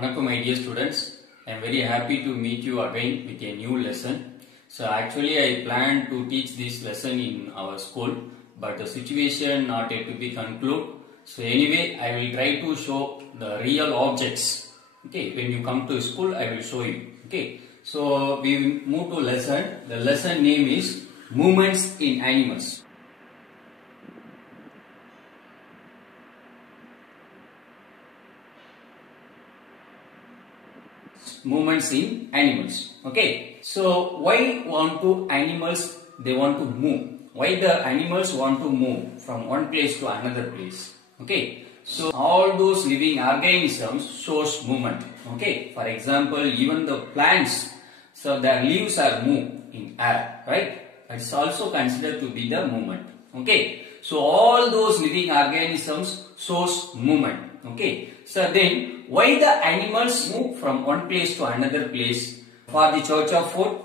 Vanakkam my dear students, I am very happy to meet you again with a new lesson. So actually I planned to teach this lesson in our school, but the situation not yet to be concluded. So anyway, I will try to show the real objects. Okay, when you come to school, I will show you. Okay, so we will move to lesson. The lesson name is Movements in Animals. Movements in animals. Okay, so why animals they want to move? Why the animals want to move from one place to another place? Okay, so all those living organisms shows movement. Okay, for example, even the plants, so their leaves are moved in air, right? It's also considered to be the movement. Okay, so all those living organisms shows movement. Okay, so then why the animals move from one place to another place? For the search of food,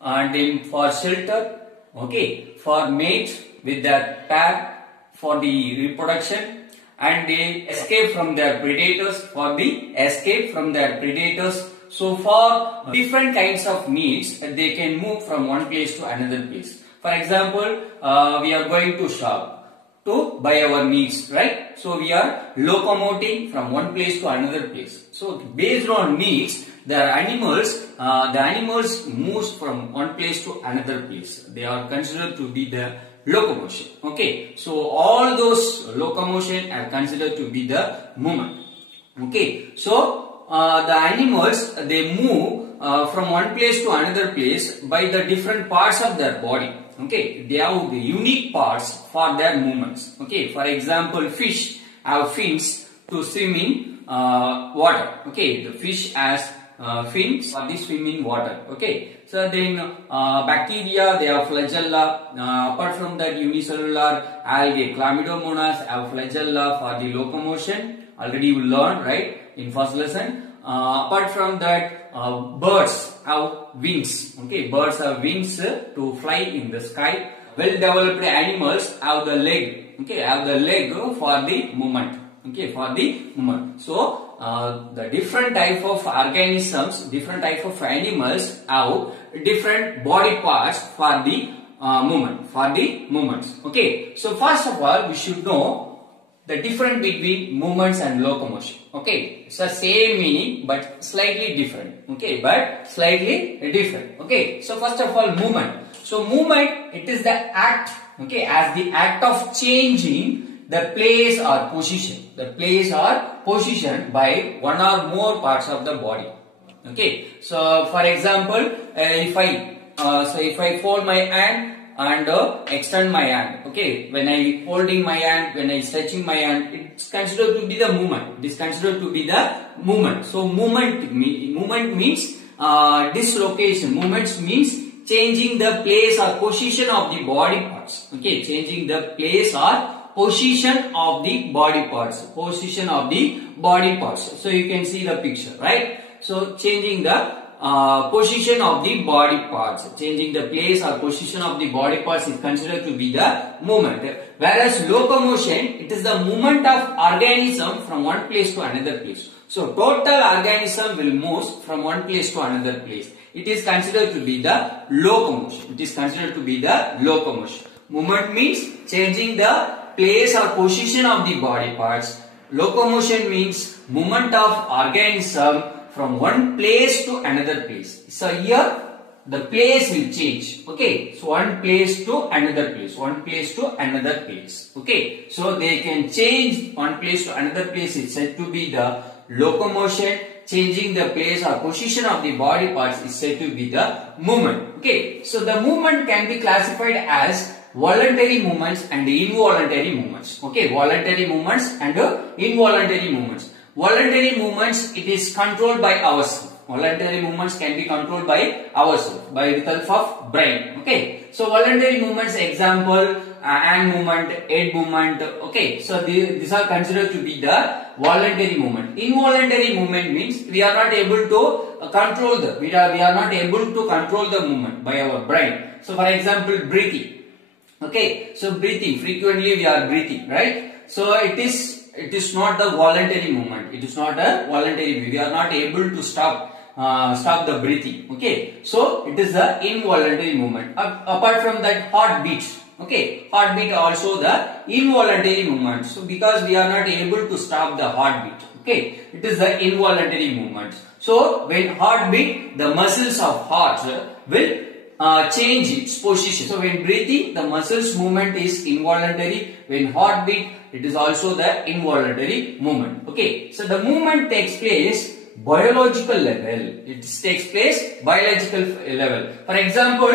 and then for shelter, okay, for mate with their pair, for the reproduction, and they escape from their predators, for the escape from their predators. So for different kinds of needs, they can move from one place to another place. For example, we are going to shop to buy our needs, right? So we are locomoting from one place to another place. So based on needs, the animals moves from one place to another place. They are considered to be the locomotion. Okay, so all those locomotion are considered to be the movement. Okay, so the animals they move from one place to another place by the different parts of their body. Okay, they have the unique parts for their movements. Okay, for example, fish have fins to swim in water. Okay, the fish has fins for the swim in water. Okay, so then bacteria they have flagella. Apart from that, unicellular algae, chlamydomonas have flagella for the locomotion. Already you learned, right, in first lesson. Apart from that, birds have wings. Okay, birds have wings to fly in the sky. Well-developed animals have the leg. Okay, have the leg for the movement. Okay, for the movement. So the different type of organisms, different type of animals have different body parts for the movement. For the movements. Okay, so first of all, we should know the difference between movements and locomotion. Okay, it's the same meaning but slightly different. Okay, but slightly different. Okay, so first of all, movement. So movement, it is the act. Okay, as the act of changing the place or position. The place or position by one or more parts of the body. Okay, so for example, if I fold my hand and extend my hand. Okay, when I holding my hand, when I stretching my hand, it's considered to be the movement. It is considered to be the movement. So movement means dislocation. Movements means changing the place or position of the body parts. Okay, changing the place or position of the body parts. Position of the body parts. So you can see the picture, right? So changing the position of the body parts, changing the place or position of the body parts is considered to be the movement. Whereas locomotion, it is the movement of organism from one place to another place. So total organism will move from one place to another place. It is considered to be the locomotion. It is considered to be the locomotion. Movement means changing the place or position of the body parts. Locomotion means movement of organism from one place to another place. So here the place will change. Okay, so one place to another place, one place to another place. Okay, so they can change one place to another place. It's said to be the locomotion. Changing the place or position of the body parts is said to be the movement. Okay, so the movement can be classified as voluntary movements and involuntary movements. Okay, voluntary movements and involuntary movements. Voluntary movements, it is controlled by ourselves. Voluntary movements can be controlled by ourselves, by the help of brain. Okay, so voluntary movements, example, hand movement, head movement. Okay, so these are considered to be the voluntary movement. Involuntary movement means we are not able to control we are not able to control the movement by our brain. So for example, breathing. Okay, so breathing, frequently we are breathing, right? So it is it is not the voluntary movement. It is not a voluntary movement. We are not able to stop the breathing. Okay, so it is the involuntary movement. Apart from that, heartbeats. Okay, heartbeat also the involuntary movement. So because we are not able to stop the heartbeat. Okay, it is the involuntary movement. So when heartbeat, the muscles of heart will change its position. So when breathing, the muscles movement is involuntary. When heartbeat, it is also the involuntary movement. Okay, so the movement takes place biological level. It takes place biological level. For example,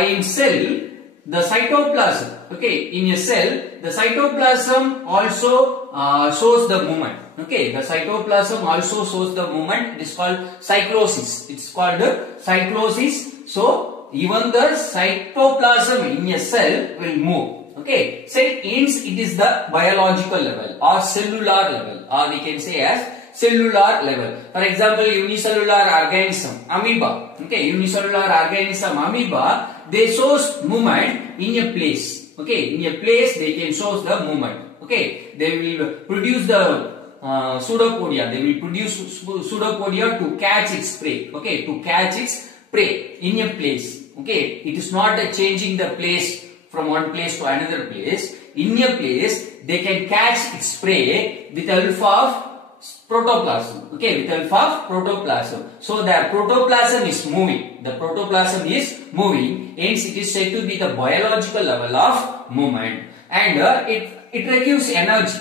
in cell, the cytoplasm. Okay, in a cell, the cytoplasm also shows the movement. Okay, the cytoplasm also shows the movement. It is called cyclosis. It's called cyclosis. So even the cytoplasm in a cell will move. Okay, so hence it is the biological level or cellular level, or we can say as cellular level. For example, unicellular organism, amoeba. Okay, unicellular organism, amoeba, they shows movement in a place. Okay, in a place they can show the movement. Okay, they will produce the pseudopodia. They will produce pseudopodia to catch its prey. Okay, to catch its prey in a place. Okay, it is not changing the place from one place to another place. In a place, they can catch its prey with the help of protoplasm. Okay, with the help of protoplasm. So the protoplasm is moving. The protoplasm is moving. Hence, it is said to be the biological level of movement, and it requires energy.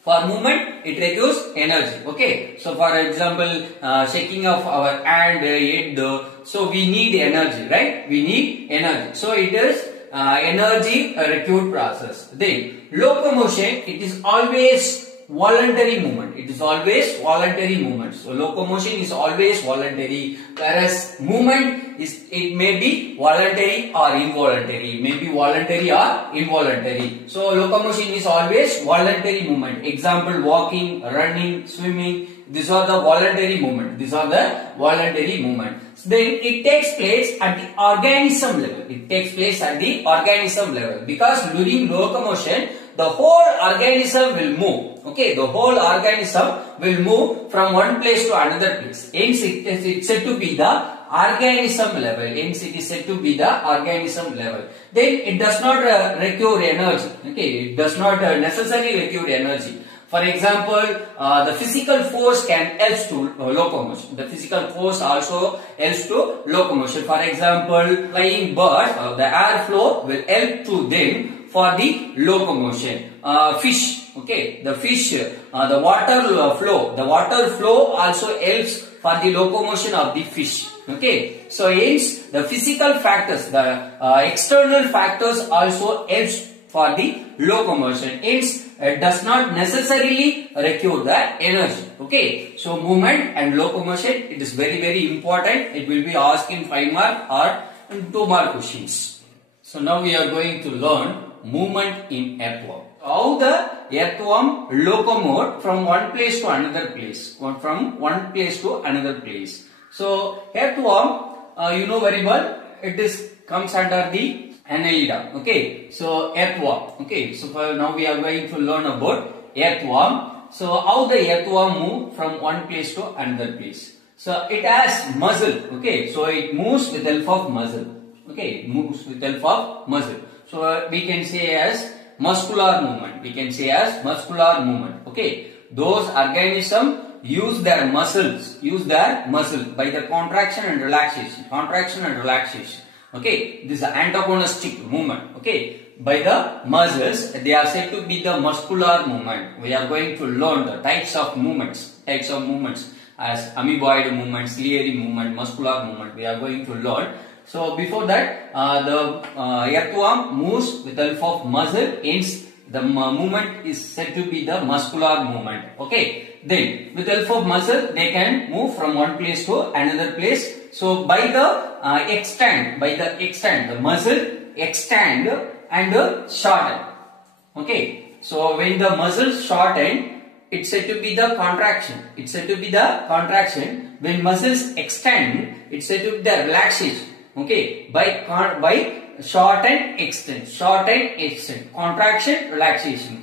For movement, it requires energy. Okay, so for example, shaking of our hand, head, so we need energy, right? We need energy. So it is energy required process. Then locomotion, it is always voluntary movement. It is always voluntary movement. So locomotion is always voluntary, whereas movement is, it may be voluntary or involuntary. It may be voluntary or involuntary. So locomotion is always voluntary movement. Example, walking, running, swimming. These are the voluntary movement. These are the voluntary movement. So then it takes place at the organism level. It takes place at the organism level, because during locomotion, the whole organism will move. Okay, the whole organism will move from one place to another place. Hence, it is said to be the organism level. Hence, it is said to be the organism level. Then it does not require energy. Okay, it does not necessarily require energy. For example, the physical force can help to locomotion. The physical force also helps to locomotion. For example, flying birds, the airflow will help to them for the locomotion. Fish, okay, the fish, the water flow also helps for the locomotion of the fish. Okay, so hence the physical factors, the external factors also helps for the locomotion. Hence, it does not necessarily require the energy. Okay, so movement and locomotion, it is very, very important. It will be asked in 5 mark or in 2 mark questions. So now we are going to learn movement in earthworm. How the earthworm locomote from one place to another place, from one place to another place. So earthworm, you know very well, it is comes under the Annelida. Okay, so earthworm. Okay, so for now we are going to learn about earthworm. So how the earthworm move from one place to another place. So it has muscle. Okay, so it moves with the help of muscle. Okay, it moves with the help of muscle. So we can say as muscular movement. We can say as muscular movement. Okay, those organisms use their muscles by the contraction and relaxation. Okay, this is antagonistic movement. Okay, by the muscles, they are said to be the muscular movement. We are going to learn the types of movements as amoeboid movement, ciliary movement, muscular movement. We are going to learn. So before that, the earthworm moves with the help of muscle. Hence, the movement is said to be the muscular movement. Okay. Then, with the help of muscle, they can move from one place to another place. So by the extend, the muscle extend and shorten. Okay. So when the muscles shorten, it's said to be the contraction. When muscles extend, it's said to be the relaxation. Okay. By shorten, extend, contraction, relaxation.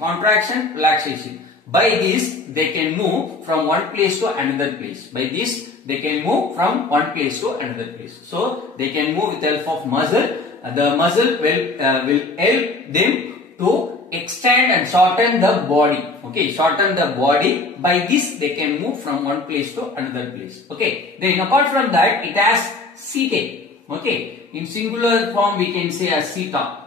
By this, they can move from one place to another place. By this, they can move from one place to another place. So, they can move with the help of muscle. The muscle will help them to extend and shorten the body. Okay, shorten the body. By this, they can move from one place to another place. Okay, then apart from that, it has setae. Okay, in singular form, we can say as seta.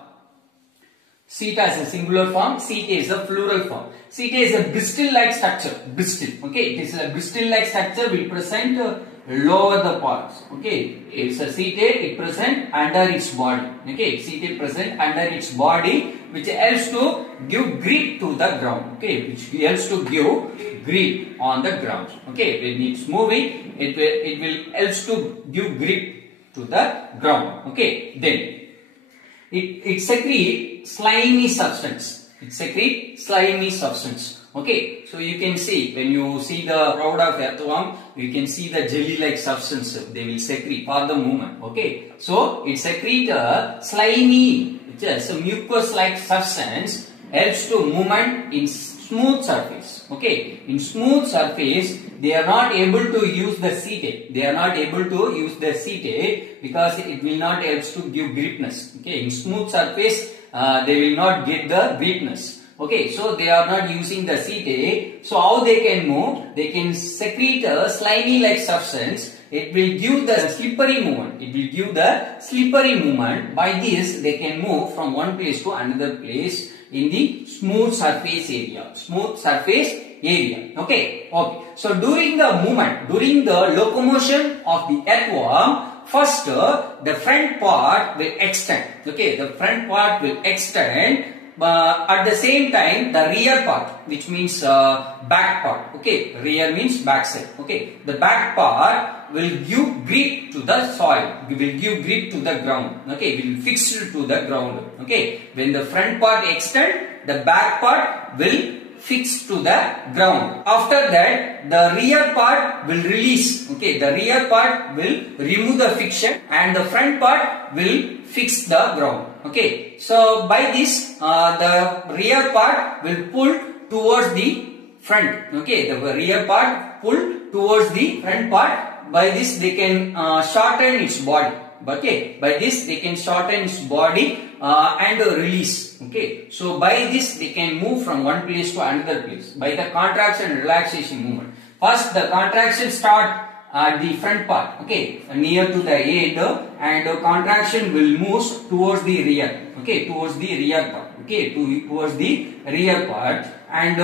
Seta is a singular form, setae is a plural form. Setae is a bristle-like structure. Bristle. Okay, it is a bristle-like structure will present lower the parts. Okay, it's a setae. It present under its body. Okay, setae present under its body, which helps to give grip to the ground. Okay, which helps to give grip on the ground. Okay, when it's moving, it will helps to give grip to the ground. Okay, then it secretes slimy substance. It secretes slimy substance. Okay, so you can see when you see the crowd of earthworm, you can see the jelly-like substance they will secrete for the movement. Okay, so it secretes a slimy, which is a mucus-like substance, helps to movement in smooth surface. Okay, in smooth surface, they are not able to use the setae. They are not able to use the setae because it will not help to give gripness. Okay, in smooth surface, they will not get the gripness. Okay, so they are not using the setae. So how they can move? They can secrete a slimy-like substance. It will give the slippery movement. It will give the slippery movement. By this, they can move from one place to another place in the smooth surface area. Smooth surface area. Okay. Okay. So during the movement, during the locomotion of the earthworm, first the front part will extend. Okay, the front part will extend. At the same time, the rear part, which means back part. Okay, rear means back side. Okay, the back part will give grip to the soil. Will give grip to the ground. Okay, will fix to the ground. Okay, when the front part extend, the back part will fix to the ground. After that, the rear part will release. Okay, the rear part will remove the friction and the front part will fix the ground. Okay, so by this, the rear part will pull towards the front. Okay, the rear part pull towards the front part. By this, they can shorten its body. Okay, by this they can shorten its body and release. Okay, so by this they can move from one place to another place by the contraction and relaxation movement. First, the contraction start at the front part. Okay, near to the end, and the contraction will move towards the rear. Okay, towards the rear part. Okay, towards the rear part, and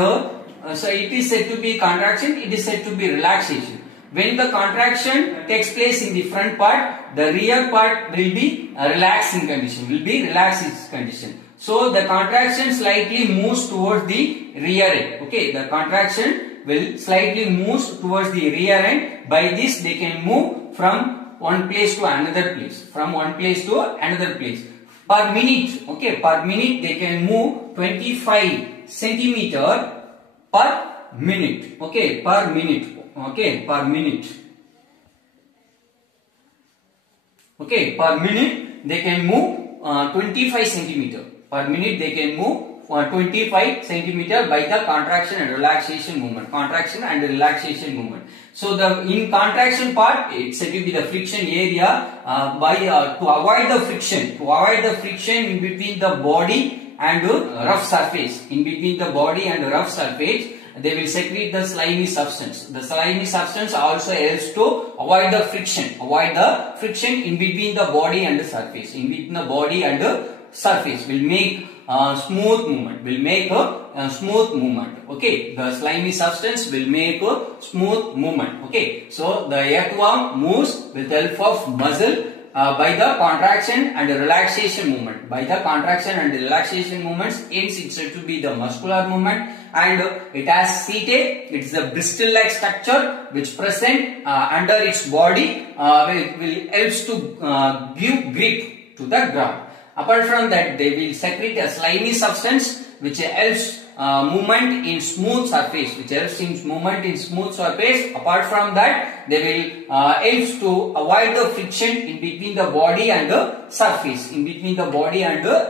so it is said to be contraction. It is said to be relaxation. When the contraction takes place in the front part, the rear part will be a relaxing condition, So the contraction slightly moves towards the rear end. Okay, the contraction will slightly move towards the rear end. By this, they can move from one place to another place. Per minute, okay, per minute they can move 25 centimeter per minute. Okay, per minute. Okay, per minute. Okay, per minute they can move 25 centimeter. Per minute they can move 25 centimeter by the contraction and relaxation movement. So the in contraction part, it's said to be the friction area. To avoid the friction in between the body and rough surface. They will secrete the slimy substance. The slimy substance also helps to avoid the friction in between the body and the surface. Will make smooth movement. Okay, the slimy substance will make a smooth movement. Okay, so the earthworm moves with the help of muscle by the contraction and the relaxation movement. Hence it's said to be the muscular movement, and it has setae. It's a bristle-like structure which present under its body. Will helps to give grip to the ground. Apart from that, they will secrete a slimy substance which helps movement in smooth surface. Apart from that, they will helps to avoid the friction in between the body and the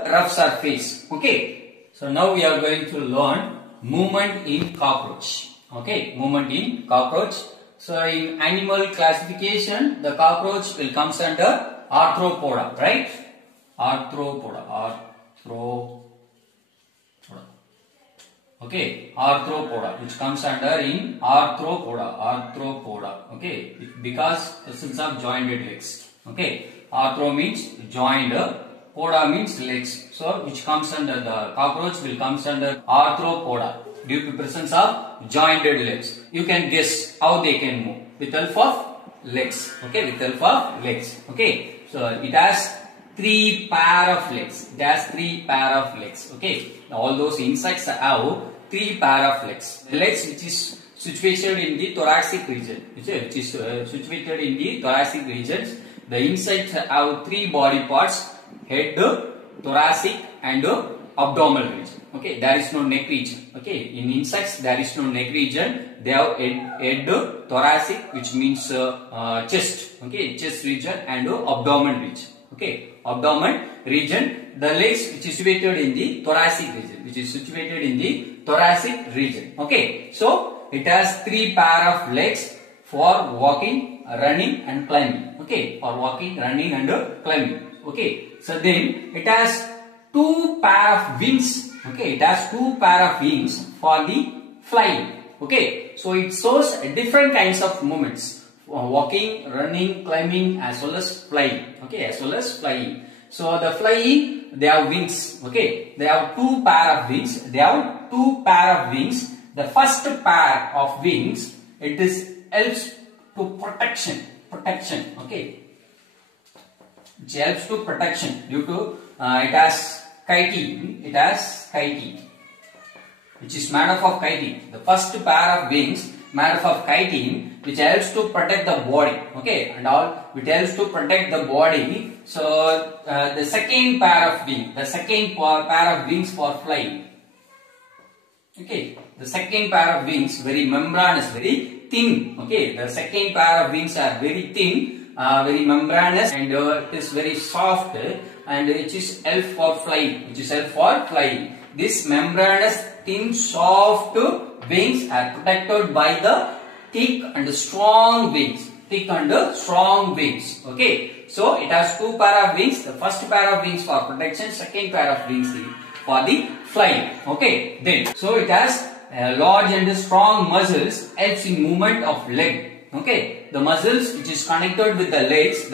rough surface. Okay. So now we are going to learn movement in cockroach. Okay, movement in cockroach. So in animal classification, the cockroach will comes under arthropoda, right? Arthropoda. Okay, arthropoda, which comes under in arthropoda. Okay, because presence of jointed legs. Okay, arthro means joined, poda means legs. So which comes under the cockroach will comes under arthropoda due to presence of jointed legs. You can guess how they can move with help of legs. Okay, with help of legs. Okay, so it has 3 pair of legs. It has 3 pair of legs. Okay, all those insects have 3 pair of legs. The legs which is situated in the thoracic region, which is situated in the thoracic regions. The insects have 3 body parts: head, thoracic, and abdominal region. Okay, there is no neck region. Okay, in insects there is no neck region. They have head, thoracic, which means chest. Okay, chest region, and abdomen region. Okay, abdomen region. The legs which is situated in the thoracic region, Okay, so it has 3 pair of legs for walking, running, and climbing. Okay, for walking, running, and climbing. Okay, so then it has 2 pair of wings. Okay, it has 2 pair of wings for the flying. Okay, so it shows different kinds of movements: walking, running, climbing, as well as flying. Okay, as well as flying. So the flying, they have wings. Okay, they have 2 pair of wings. The first pair of wings, it is helps to protection. Okay, it helps to protection due to it has chitin. Which is made up of chitin. The first pair of wings made up of chitin, which helps to protect the body. Okay, and all it helps to protect the body. So the second pair of wings for flying. Okay, the second pair of wings very membranous, very thin. Okay, the second pair of wings are very thin, very membranous, and it is very soft, and which is help for flying. This membranous, thin, soft wings are protected by the thick and strong wings. Okay, so it has 2 pair of wings. The first pair of wings for protection, second pair of wings for the flying. Okay, then so it has large and strong muscles, helps in movement of leg. Okay, the muscles which is connected with the legs,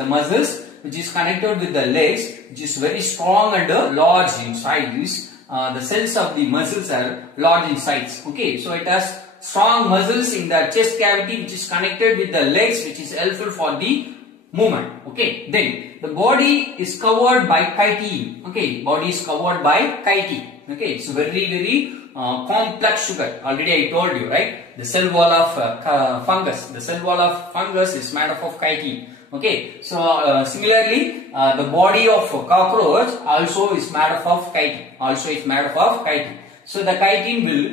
which is very strong and large in size. The cells of the muscles are large in size. Okay, so it has strong muscles in the chest cavity, which is connected with the legs, which is helpful for the movement. Okay, then the body is covered by chitin. Okay, body is covered by chitin. Okay, it's very complex sugar. Already I told you, right? The cell wall of fungus. The cell wall of fungus is made up of chitin. Okay, so similarly, the body of cockroach also is made up of chitin. So the chitin will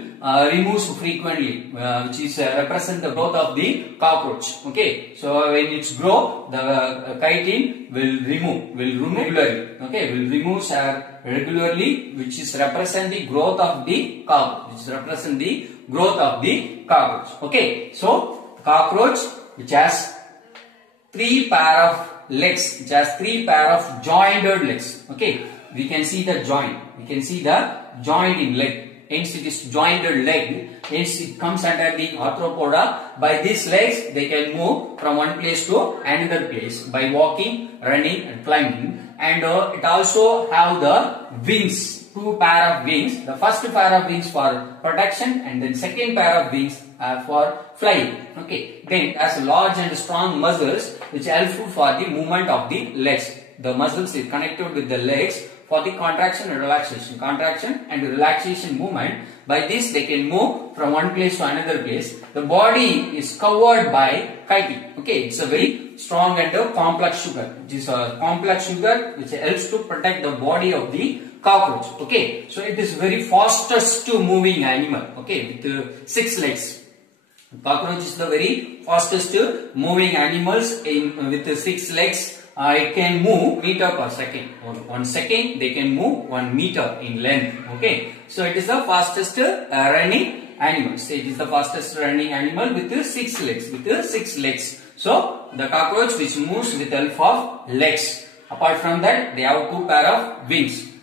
remove frequently, which is represent the growth of the cockroach. Okay, so when it's grow, the chitin will remove regularly. Okay, will remove regularly, which is represent the growth of the cockroach. Okay, so cockroach which has 3 pair of legs, jointed legs. Okay, we can see the joint. Joint in leg. Hence it is jointed leg. Hence it comes under the arthropoda. By these legs, they can move from one place to another place by walking, running, and climbing. And it also have the wings. 2 pair of wings. The first pair of wings for protection, and then second pair of wings for flying. Okay. Then it has large and strong muscles which are helpful for the movement of the legs. The muscles is connected with the legs for the contraction and relaxation movement. By this they can move from one place to another place. The body is covered by chitin. Okay, it's a very strong and complex sugar. It is a complex sugar which helps to protect the body of the cockroach. Okay, so it is very fastest moving animal. Okay, with 6 legs. Cockroach is the very fastest moving animals with 6 legs. it can move meter per second. On 1 second they can move 1 meter in length. Okay, so it is the fastest running animal. So it is the fastest running animal with 6 legs. So the cockroach which moves with help of legs. Apart from that, they have 2 pair of wings.